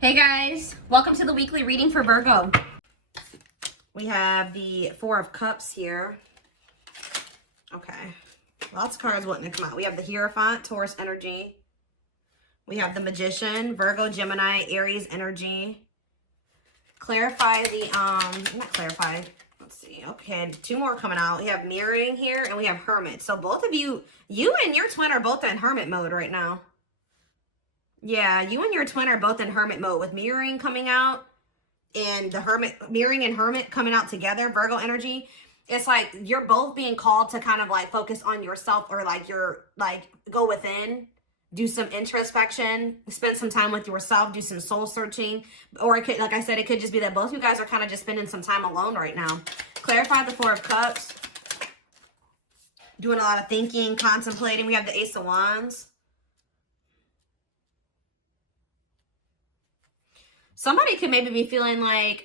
Hey guys, welcome to the weekly reading for Virgo. We have the Four of Cups here. Okay, lots of cards wanting to come out. We have the Hierophant, Taurus energy. We have the Magician, Virgo, Gemini, Aries energy. Clarify the, not clarify. Let's see. Okay, two more coming out. We have Mirroring here and we have Hermit. So both of you and your twin are both in Hermit mode right now. Yeah, you and your twin are both in Hermit mode with Mirroring coming out and the Hermit, Mirroring and Hermit coming out together, Virgo energy. It's like you're both being called to kind of like focus on yourself, or like you're like go within, do some introspection, spend some time with yourself, do some soul searching. Or it could, like I said, it could just be that both you guys are kind of just spending some time alone right now. Clarify the Four of Cups. Doing a lot of thinking, contemplating. We have the Ace of Wands. Somebody could maybe be feeling like,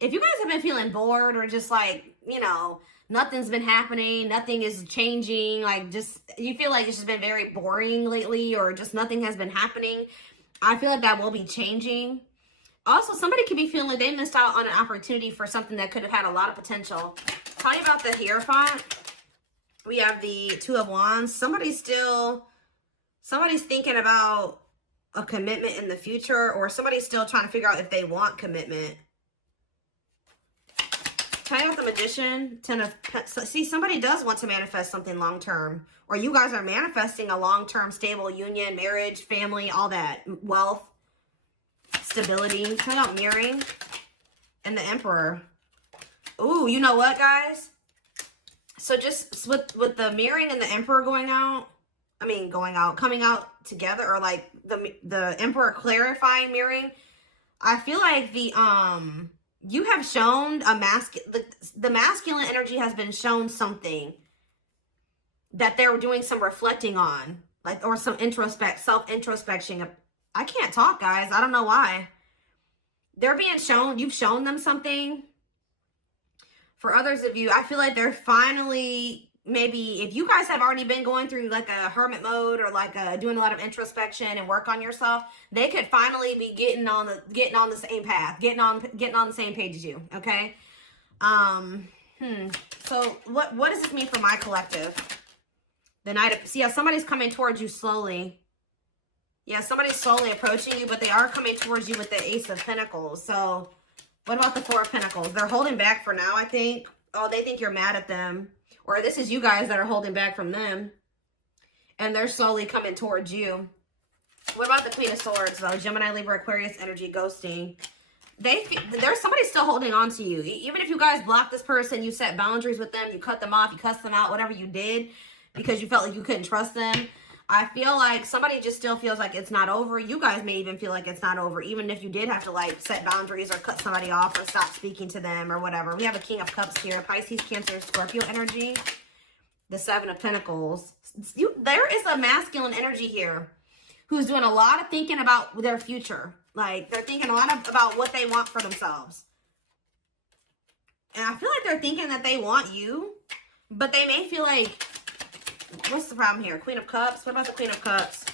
if you guys have been feeling bored or just like, you know, nothing's been happening, nothing is changing, like just, you feel like it's just been very boring lately or just nothing has been happening, I feel like that will be changing. Also, somebody could be feeling like they missed out on an opportunity for something that could have had a lot of potential. Tell you about the Hierophant. We have the Two of Wands. Somebody's thinking about a commitment in the future, or somebody's still trying to figure out if they want commitment. Tell you about the Magician. See, somebody does want to manifest something long-term, or you guys are manifesting a long-term stable union, marriage, family, all that, wealth, stability. Tell you about Mirroring and the Emperor. Ooh, you know what, guys? So just with the Mirroring and the Emperor coming out together, or like the Emperor clarifying Mirroring, I feel like the you have shown the masculine energy has been shown something that they're doing some reflecting on, like, or some self-introspection. I can't talk, guys. I don't know why. They're being shown, you've shown them something. For others of you, I feel like they're finally, maybe if you guys have already been going through like a hermit mode, or like doing a lot of introspection and work on yourself, they could finally be getting on the same path, getting on the same page as you. Okay. So what does this mean for my collective? The Knight of, see how somebody's coming towards you slowly. Yeah, somebody's slowly approaching you, but they are coming towards you with the Ace of Pentacles. So what about the Four of Pentacles? They're holding back for now, I think. Oh, they think you're mad at them. Or this is you guys that are holding back from them. And they're slowly coming towards you. What about the Queen of Swords, though? Gemini, Libra, Aquarius energy, ghosting. There's somebody still holding on to you. Even if you guys block this person, you set boundaries with them, you cut them off, you cuss them out, whatever you did, because you felt like you couldn't trust them. I feel like somebody just still feels like it's not over. You guys may even feel like it's not over, even if you did have to like set boundaries or cut somebody off or stop speaking to them or whatever. We have a King of Cups here, Pisces, Cancer, Scorpio energy. The Seven of Pentacles. There is a masculine energy here who's doing a lot of thinking about their future. Like, they're thinking a lot about what they want for themselves. And I feel like they're thinking that they want you, but they may feel like, what's the problem here? Queen of Cups. What about the Queen of Cups?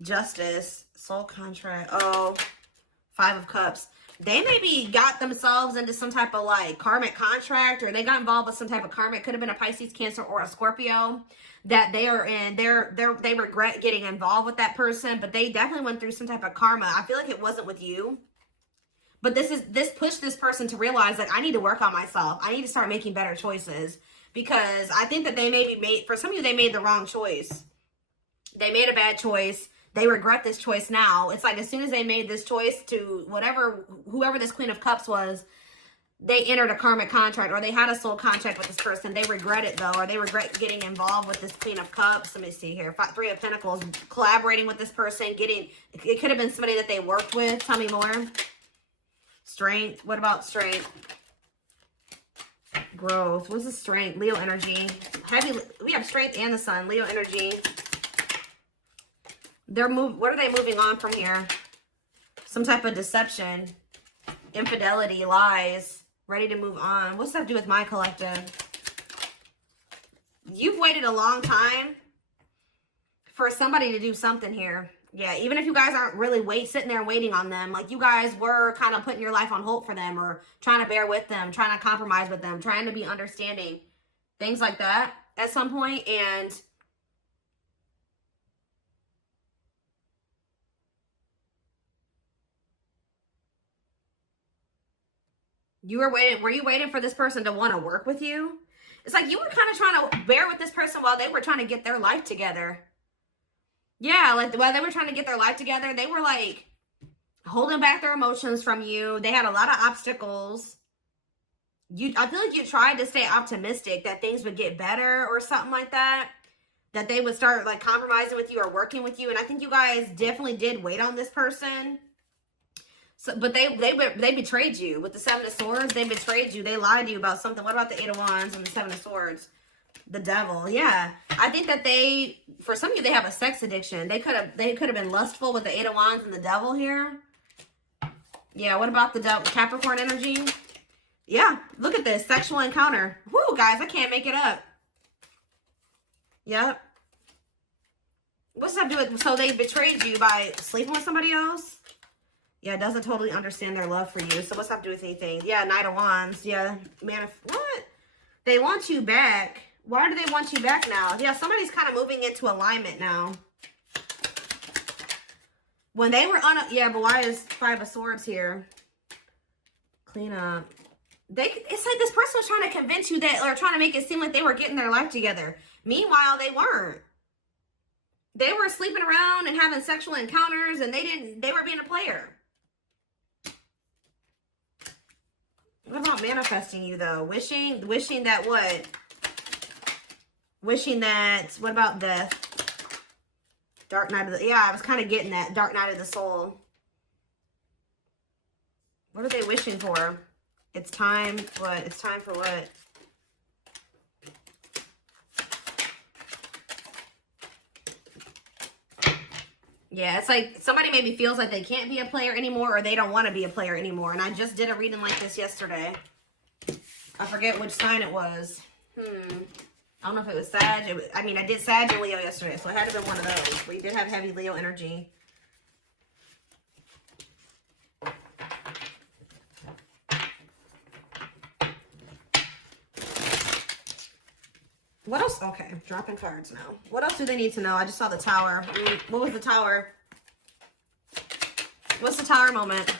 Justice. Soul contract. Oh, Five of Cups. They maybe got themselves into some type of like karmic contract, or they got involved with some type of karmic. Could have been a Pisces, Cancer, or a Scorpio that they are in. They regret getting involved with that person, but they definitely went through some type of karma. I feel like it wasn't with you, but this pushed this person to realize that I need to work on myself. I need to start making better choices, because I think that they maybe for some of you, they made the wrong choice. They made a bad choice. They regret this choice now. It's like as soon as they made this choice to whoever this Queen of Cups was, they entered a karmic contract, or they had a soul contract with this person. They regret it, though, or they regret getting involved with this Queen of Cups. Let me see here. Three of Pentacles, collaborating with this person, it could have been somebody that they worked with. Tell me more. Strength. What about strength? Growth. What's the strength? Leo energy. We have strength and the sun. Leo energy. What are they moving on from here? Some type of deception, infidelity, lies, ready to move on. What's that have to do with my collective? You've waited a long time for somebody to do something here. Yeah, even if you guys aren't really sitting there waiting on them, like you guys were kind of putting your life on hold for them or trying to bear with them, trying to compromise with them, trying to be understanding, things like that at some point. And you were you waiting for this person to want to work with you? It's like you were kind of trying to bear with this person while they were trying to get their life together. Yeah, like while they were trying to get their life together, they were like holding back their emotions from you. They had a lot of obstacles. I feel like you tried to stay optimistic that things would get better or something like that. That they would start like compromising with you or working with you. And I think you guys definitely did wait on this person. So, but they betrayed you with the Seven of Swords. They betrayed you. They lied to you about something. What about the Eight of Wands and the Seven of Swords? The devil. Yeah. I think that for some of you, they have a sex addiction. They could have been lustful with the Eight of Wands and the devil here. Yeah. What about the devil, Capricorn energy? Yeah. Look at this. Sexual encounter. Whoo, guys. I can't make it up. Yep. What's that do with? So they betrayed you by sleeping with somebody else? Yeah, doesn't totally understand their love for you. So what's that do with anything? Yeah, Knight of Wands. Yeah. What? They want you back. Why do they want you back now? Yeah, somebody's kind of moving into alignment now. When they were yeah, but why is Five of Swords here? Clean up. It's like this person was trying to convince you that, or trying to make it seem like they were getting their life together. Meanwhile, they weren't. They were sleeping around and having sexual encounters, and they were being a player. What about manifesting you, though? Wishing that what? Wishing that, what about death? Dark night of the, yeah, I was kind of getting that. Dark night of the soul. What are they wishing for? It's time, what? It's time for what? Yeah, it's like somebody maybe feels like they can't be a player anymore, or they don't want to be a player anymore. And I just did a reading like this yesterday. I forget which sign it was. I don't know if it was Sag. I did Sag and Leo yesterday, so it had to have been one of those. We did have heavy Leo energy. What else? Okay, dropping cards now. What else do they need to know? I just saw the Tower. What was the Tower? What's the Tower moment?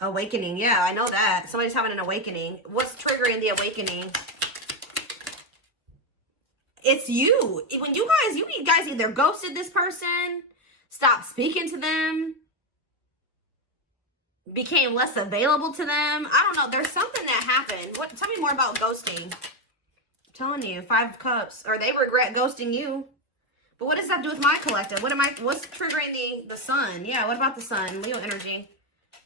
Awakening. Yeah, I know that. Somebody's having an awakening. What's triggering the awakening? It's you. When you guys either ghosted this person, stopped speaking to them, became less available to them. I don't know. There's something that happened. Tell me more about ghosting. Telling you, 5 of Cups, or they regret ghosting you. But what does that do with my collective? What's triggering the Sun? Yeah, what about the Sun? Leo energy.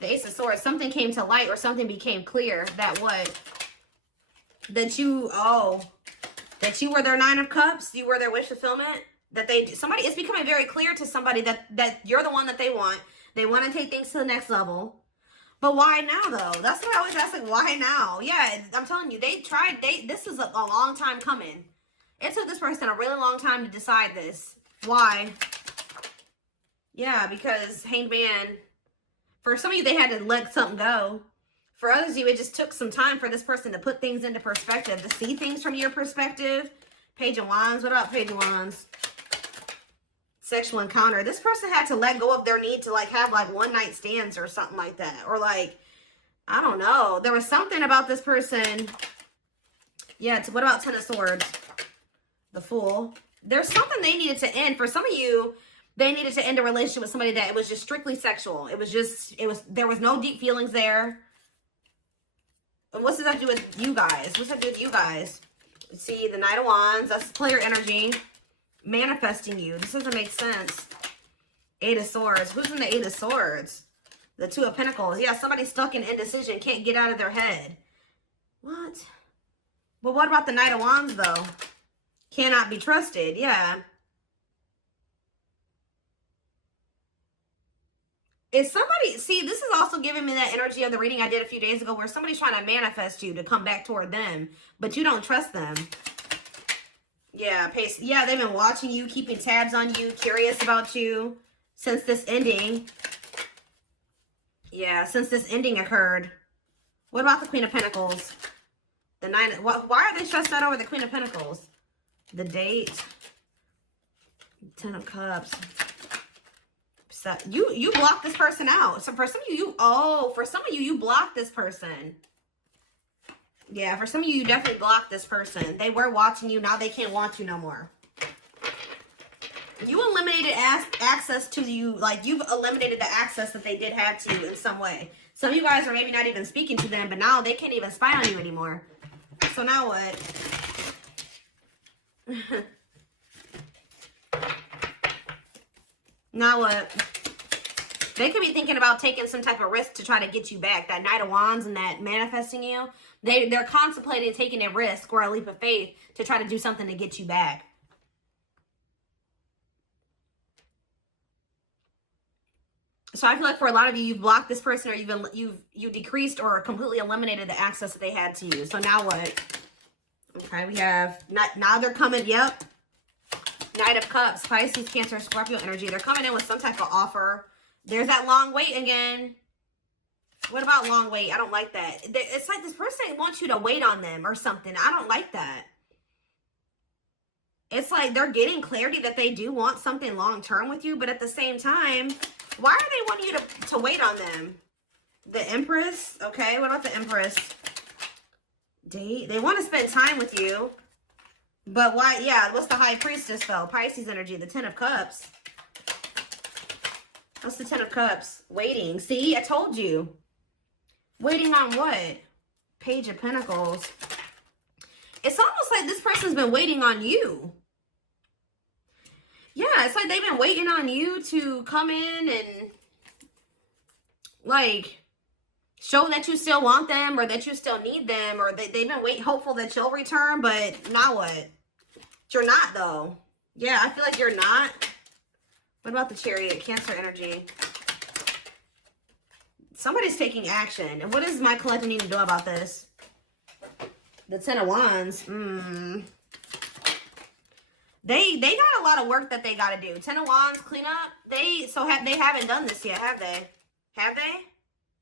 The Ace of Swords. Something came to light, or something became clear that what? That you were their 9 of Cups. You were their wish fulfillment. It's becoming very clear to somebody that you're the one that they want. They want to take things to the next level. But why now, though? That's what I always ask, like, why now? Yeah, I'm telling you, this is a long time coming. It took this person a really long time to decide this. Why? Yeah, because Hanged Man, for some of you, they had to let something go. For others of you, it just took some time for this person to put things into perspective, to see things from your perspective. Page of Wands. What up, Page of Wands? Sexual encounter. This person had to let go of their need to like have like one night stands or something like that. Or like, I don't know. There was something about this person. Yeah, what about 10 of Swords? The Fool. There's something they needed to end. For some of you, they needed to end a relationship with somebody that it was just strictly sexual. There was no deep feelings there. And what's that do with you guys? What's that do with you guys? See, the Knight of Wands. That's player energy. Manifesting you. This doesn't make sense. 8 of Swords. Who's in the 8 of Swords? The 2 of Pentacles. Yeah, somebody's stuck in indecision. Can't get out of their head. What? But what about the Knight of Wands, though? Cannot be trusted. Yeah. Is somebody... See, this is also giving me that energy of the reading I did a few days ago where somebody's trying to manifest you to come back toward them, but you don't trust them. Yeah, yeah, they've been watching you, keeping tabs on you, curious about you since this ending. Yeah, since this ending occurred. What about the Queen of Pentacles? The Nine. Why are they stressed out over the Queen of Pentacles? The date. 10 of Cups. So you blocked this person out. So for some of you, for some of you, you blocked this person. Yeah, for some of you, you definitely blocked this person. They were watching you. Now they can't want you no more. You eliminated access to you. Like, you've eliminated the access that they did have to you in some way. Some of you guys are maybe not even speaking to them, but now they can't even spy on you anymore. So now what? Now what? They could be thinking about taking some type of risk to try to get you back. That Knight of Wands and that manifesting you. They're contemplating taking a risk or a leap of faith to try to do something to get you back. So I feel like for a lot of you, you've blocked this person, or you've decreased or completely eliminated the access that they had to you. So now what? Okay, we have now they're coming. Yep. Knight of Cups, Pisces, Cancer, Scorpio energy. They're coming in with some type of offer. There's that long wait again. What about long wait? I don't like that. It's like this person wants you to wait on them or something. I don't like that. It's like they're getting clarity that they do want something long-term with you, but at the same time, why are they wanting you to wait on them? The Empress. Okay, what about the Empress? Date. They want to spend time with you. But why? Yeah, what's the High Priestess, though? Pisces energy, the 10 of Cups. What's the 10 of Cups? Waiting. See, I told you. Waiting on what? Page of Pentacles. It's almost like this person's been waiting on you. Yeah, it's like they've been waiting on you to come in and, like, show that you still want them or that you still need them, or they've been hopeful that you'll return, but now what? You're not, though. Yeah, I feel like you're not. What about the Chariot? Cancer energy. Somebody's taking action. And what does my collective need to do about this? The 10 of Wands. They got a lot of work that they got to do. 10 of Wands, clean up. They haven't done this yet, have they? Have they?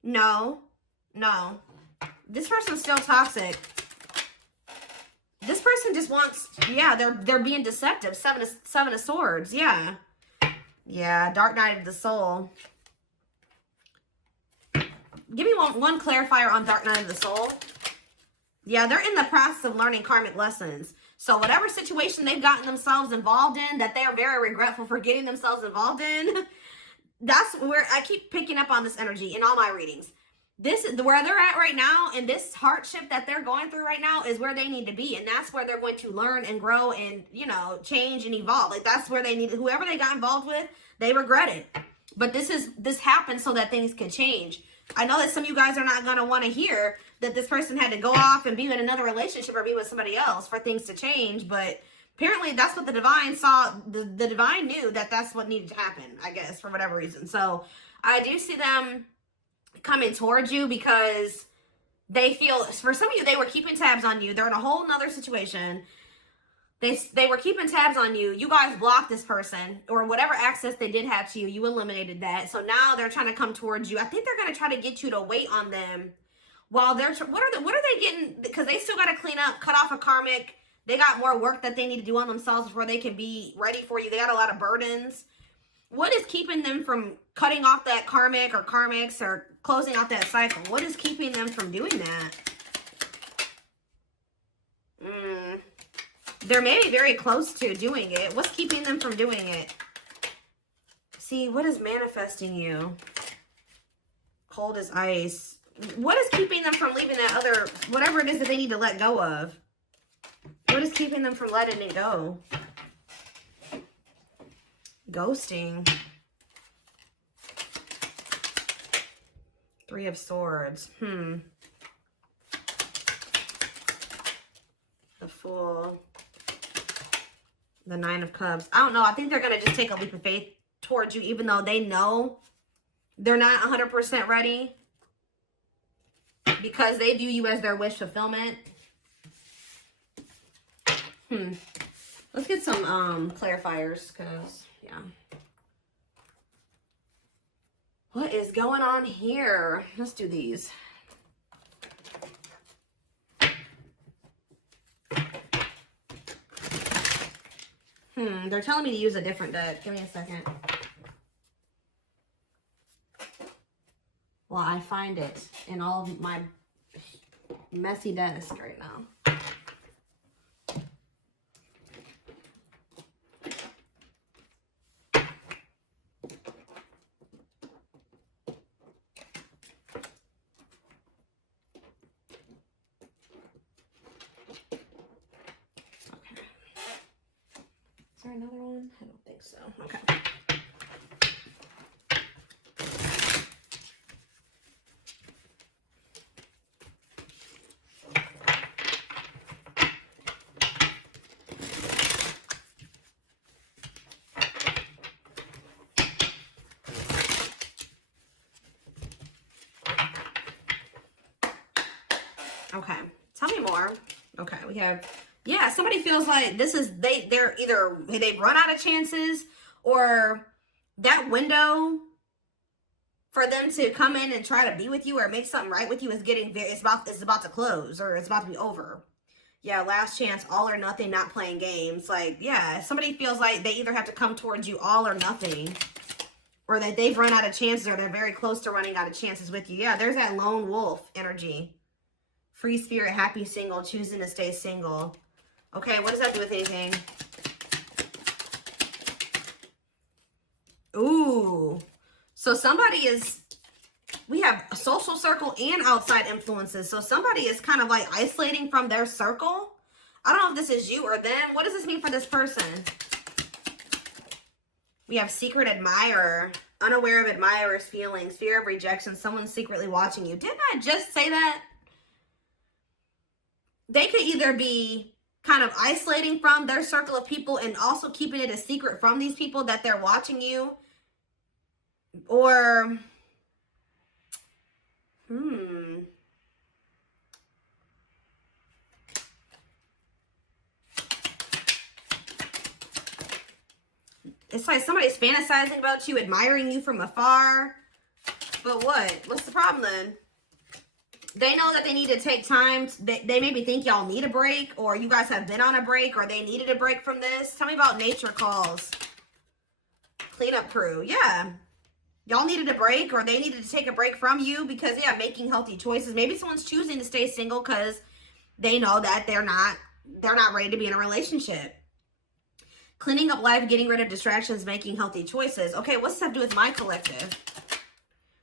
No. No. This person's still toxic. This person just wants, yeah, they're being deceptive. Seven of Swords, yeah. Yeah, Dark Night of the Soul. Give me one clarifier on Dark Night of the Soul. Yeah, they're in the process of learning karmic lessons. So whatever situation they've gotten themselves involved in that they are very regretful for getting themselves involved in, that's where I keep picking up on this energy in all my readings. This is where they're at right now, and this hardship that they're going through right now is where they need to be, and that's where they're going to learn and grow and, you know, change and evolve. Like, that's where they need it. Whoever they got involved with, they regret it. But this happened so that things could change. I know that some of you guys are not going to want to hear that this person had to go off and be in another relationship or be with somebody else for things to change, but apparently that's what the divine saw. The divine knew that that's what needed to happen, I guess, for whatever reason. So I do see them coming towards you because they feel, for some of you, they were keeping tabs on you. They're in a whole nother situation. They were keeping tabs on you. You guys blocked this person, or whatever access they did have to you, you eliminated that. So now they're trying to come towards you. I think they're going to try to get you to wait on them while they're, what are they getting? Because they still got to clean up, cut off a karmic. They got more work that they need to do on themselves before they can be ready for you. They got a lot of burdens. What is keeping them from cutting off that karmic or karmics or closing out that cycle? What is keeping them from doing that? They're maybe very close to doing it. What's keeping them from doing it? See, what is manifesting you? Cold as ice. What is keeping them from leaving that other, whatever it is that they need to let go of? What is keeping them from letting it go? Ghosting. 3 of Swords. The Fool. The 9 of Cups. I don't know. I think they're going to just take a leap of faith towards you, even though they know they're not 100% ready, because they view you as their wish fulfillment. What Let's get some clarifiers, because, yeah. What is going on here? Let's do these. They're telling me to use a different deck. Give me a second. Well, I find it in all of my messy desk right now. Another one? I don't think so. Okay. Okay. Tell me more. Okay, we have, yeah, somebody feels like this is, they're either, they've run out of chances, or that window for them to come in and try to be with you or make something right with you is getting, it's about to close, or it's about to be over. Yeah, last chance, all or nothing, not playing games. Like, yeah, somebody feels like they either have to come towards you all or nothing, or that they've run out of chances, or they're very close to running out of chances with you. Yeah, there's that lone wolf energy. Free spirit, happy single, choosing to stay single. Okay, what does that do with anything? Ooh. So somebody is, we have a social circle and outside influences. So somebody is kind of like isolating from their circle. I don't know if this is you or them. What does this mean for this person? We have secret admirer, unaware of admirer's feelings, fear of rejection, someone secretly watching you. Didn't I just say that? They could either be kind of isolating from their circle of people and also keeping it a secret from these people that they're watching you. Or, it's like somebody's fantasizing about you, admiring you from afar. But what? What's the problem then? They know that they need to take time. They maybe think y'all need a break, or you guys have been on a break, or they needed a break from this. Tell me about nature calls. Cleanup crew. Yeah. Y'all needed a break, or they needed to take a break from you because, yeah, making healthy choices. Maybe someone's choosing to stay single because they know that they're not ready to be in a relationship. Cleaning up life, getting rid of distractions, making healthy choices. Okay, what's this have to do with my collective?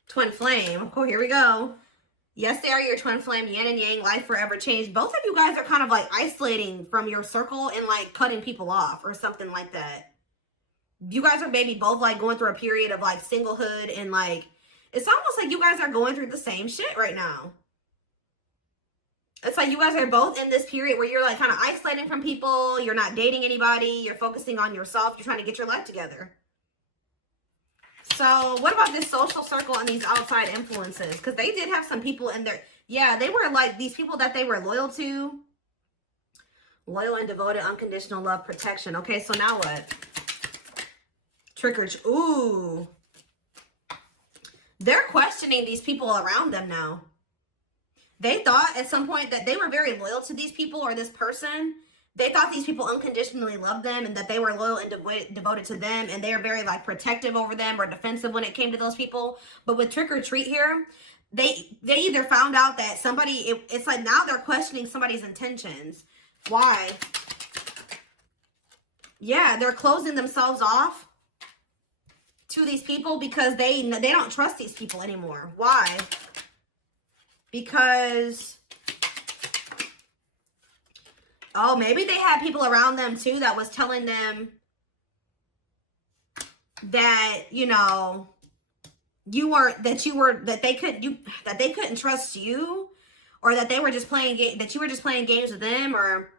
Twin flame. Oh, here we go. Yes, they are your twin flame, yin and yang, life forever changed. Both of you guys are kind of like isolating from your circle and like cutting people off or something like that. You guys are maybe both like going through a period of like singlehood, and like, it's almost like you guys are going through the same shit right now. It's like you guys are both in this period where you're like kind of isolating from people. You're not dating anybody. You're focusing on yourself. You're trying to get your life together. So what about this social circle and these outside influences? Because they did have some people in there. Yeah, they were like these people that they were loyal to. Loyal and devoted, unconditional love, protection. Okay, so now what? Trick or treat. Ooh. They're questioning these people around them now. They thought at some point that they were very loyal to these people or this person. They thought these people unconditionally loved them and that they were loyal and devoted to them, and they were very like protective over them or defensive when it came to those people. But with trick or treat here, they either found out that somebody, it's like now they're questioning somebody's intentions. Why? Yeah, they're closing themselves off to these people because they don't trust these people anymore. Why? Because, oh, maybe they had people around them too that was telling them that, you know, that they couldn't trust you, or that they were just playing that you were just playing games with them, or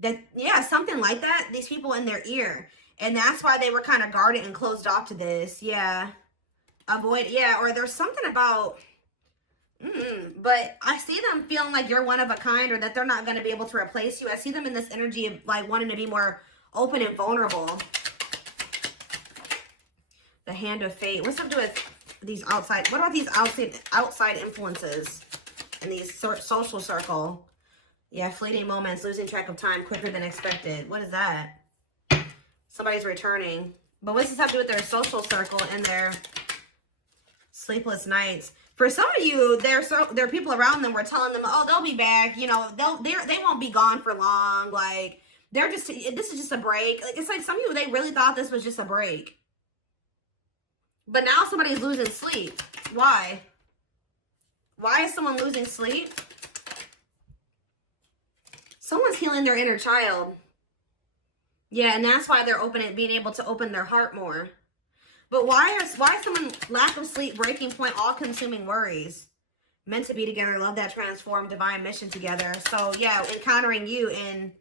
that, yeah, something like that. These people in their ear. And that's why they were kind of guarded and closed off to this. Yeah. Avoid, yeah, or there's something about, but I see them feeling like you're one of a kind, or that they're not going to be able to replace you. I see them in this energy of like wanting to be more open and vulnerable. The Hand of Fate. What's up to do with these outside? What about these outside influences in these social circle? Yeah, fleeting moments, losing track of time quicker than expected. What is that? Somebody's returning. But what does this have to do with their social circle and their sleepless nights? For some of you, there are people around them. We're telling them, oh, they'll be back. You know, they won't be gone for long. Like, they're just, this is just a break. Like, it's like some of you, they really thought this was just a break. But now somebody's losing sleep. Why? Why is someone losing sleep? Someone's healing their inner child. Yeah, and that's why they're being able to open their heart more. But why is someone lack of sleep, breaking point, all-consuming worries? Meant to be together, love that transform, divine mission together. So yeah, encountering you in,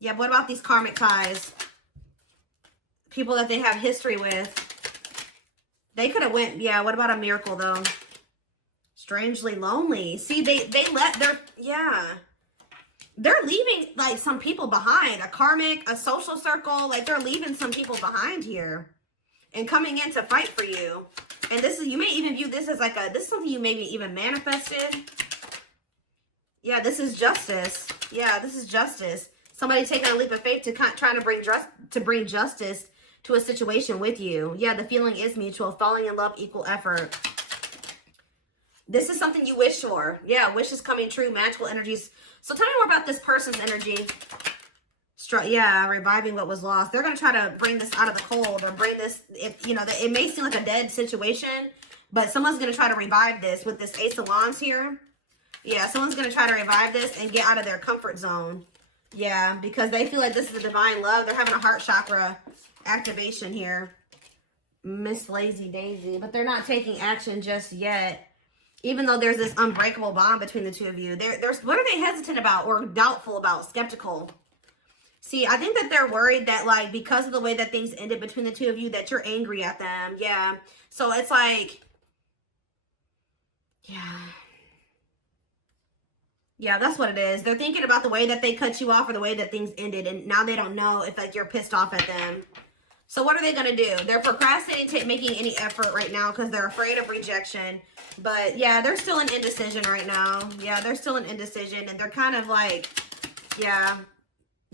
yeah, what about these karmic ties? People that they have history with. They could have went, yeah, what about a miracle though? Strangely lonely. See, they let their, yeah. They're leaving like some people behind. A karmic, a social circle, like they're leaving some people behind here. And coming in to fight for you. And this is, you may even view this as like this is something you maybe even manifested. Yeah, this is justice. Yeah, this is justice. Somebody taking a leap of faith to trying to bring justice to a situation with you. Yeah, the feeling is mutual. Falling in love, equal effort. This is something you wish for. Yeah, wishes coming true. Magical energies. So tell me more about this person's energy. Yeah, reviving what was lost. They're going to try to bring this out of the cold, or bring this, if you know, it may seem like a dead situation, but someone's going to try to revive this with this Ace of Wands here. Yeah, someone's going to try to revive this and get out of their comfort zone. Yeah, because they feel like this is a divine love. They're having a heart chakra activation here. Miss Lazy Daisy, but they're not taking action just yet. Even though there's this unbreakable bond between the two of you. What are they hesitant about or doubtful about? Skeptical. See, I think that they're worried that, like, because of the way that things ended between the two of you, that you're angry at them. Yeah. So it's like, yeah. Yeah, that's what it is. They're thinking about the way that they cut you off or the way that things ended. And now they don't know if, like, you're pissed off at them. So what are they going to do? They're procrastinating making any effort right now because they're afraid of rejection. But, yeah, they're still in indecision right now. Yeah, they're still in indecision. And they're kind of like, yeah,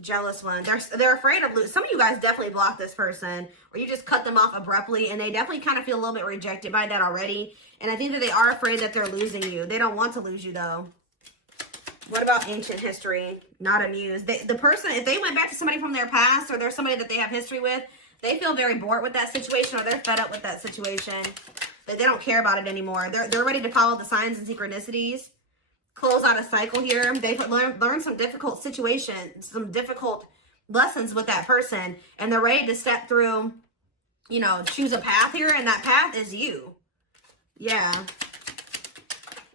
jealous one. They're afraid of losing. Some of you guys definitely blocked this person, or you just cut them off abruptly, and they definitely kind of feel a little bit rejected by that already. And I think that they are afraid that they're losing you. They don't want to lose you, though. What about ancient history? Not amused. The person, if they went back to somebody from their past, or there's somebody that they have history with, they feel very bored with that situation, or they're fed up with that situation. They don't care about it anymore. They're ready to follow the signs and synchronicities. Close out a cycle here. They've learned some difficult situations, some difficult lessons with that person, and they're ready to step through, you know, choose a path here, and that path is you. Yeah.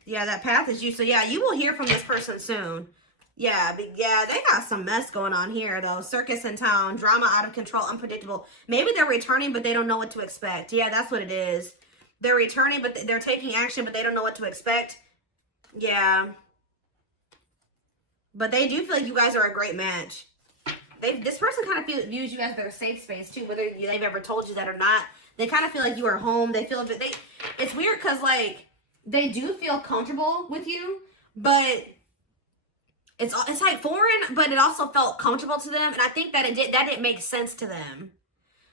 Yeah, that path is you. So, yeah, you will hear from this person soon. Yeah, but yeah, they got some mess going on here, though. Circus in town, drama out of control, unpredictable. Maybe they're returning, but they don't know what to expect. Yeah, that's what it is. They're returning, but they're taking action, but they don't know what to expect. Yeah. But they do feel like you guys are a great match. This person kind of views you as their safe space, too, whether they've ever told you that or not. They kind of feel like you are home. They feel that it's weird because, like, they do feel comfortable with you, but it's like foreign, but it also felt comfortable to them. And I think that that didn't make sense to them.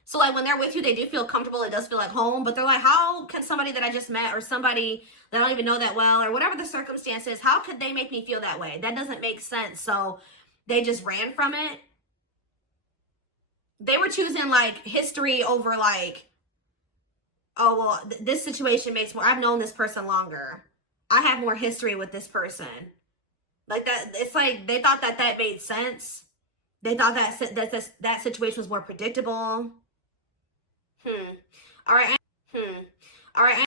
So, like, when they're with you, they do feel comfortable. It does feel like home. But they're like, how can somebody that I just met, or somebody that I don't even know that well, or whatever the circumstance is, how could they make me feel that way? That doesn't make sense. So they just ran from it. They were choosing, like, history over, like, oh, well, this situation makes more. I've known this person longer. I have more history with this person. Like, that, it's like they thought that made sense. They thought that situation was more predictable. All right.